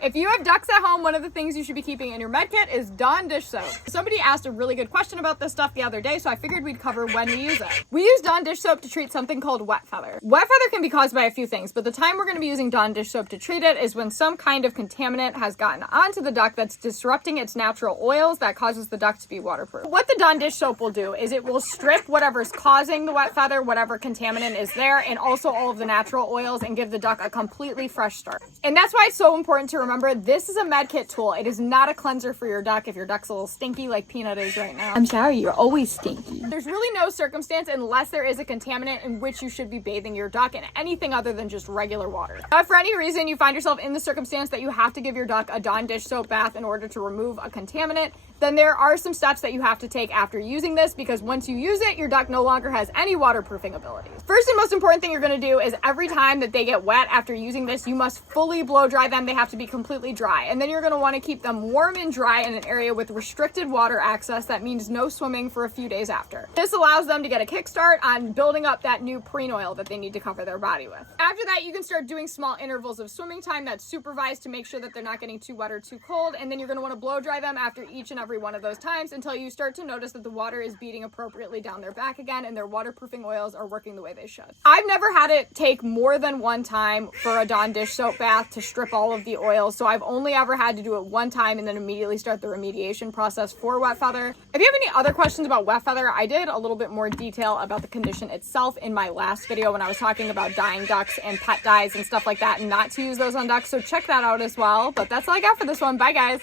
If you have ducks at home, one of the things you should be keeping in your med kit is Dawn dish soap. Somebody asked a really good question about this stuff the other day, so I figured we'd cover when we use it. We use Dawn dish soap to treat something called wet feather. Wet feather can be caused by a few things, but the time we're going to be using Dawn dish soap to treat it is when some kind of contaminant has gotten onto the duck that's disrupting its natural oils that causes the duck to be waterproof. What the Dawn dish soap will do is it will strip whatever's causing the wet feather, whatever contaminant is there, and also all of the natural oils, and give the duck a completely fresh start. And that's why it's so important to remember this is a med kit tool. It is not a cleanser for your duck if your duck's a little stinky like Peanut is right now. I'm sorry, you're always stinky. There's really no circumstance unless there is a contaminant in which you should be bathing your duck in anything other than just regular water. Now, if for any reason you find yourself in the circumstance that you have to give your duck a Dawn dish soap bath in order to remove a contaminant, then there are some steps that you have to take after using this, because once you use it, your duck no longer has any waterproofing abilities. First and most important thing you're going to do is every time that they get wet after using this, you must fully blow dry them. They have to be completely dry. And then you're going to want to keep them warm and dry in an area with restricted water access. That means no swimming for a few days after. This allows them to get a kickstart on building up that new preen oil that they need to cover their body with. After that, you can start doing small intervals of swimming time that's supervised to make sure that they're not getting too wet or too cold. And then you're going to want to blow dry them after each and every one of those times until you start to notice that the water is beating appropriately down their back again and their waterproofing oils are working the way they should. I've never had it take more than one time for a Dawn dish soap bath to strip all of the oils, so I've only ever had to do it one time and then immediately start the remediation process for wet feather. If you have any other questions about wet feather, I did a little bit more detail about the condition itself in my last video when I was talking about dying ducks and pet dyes and stuff like that, and not to use those on ducks, so check that out as well. But that's all I got for this one. Bye guys.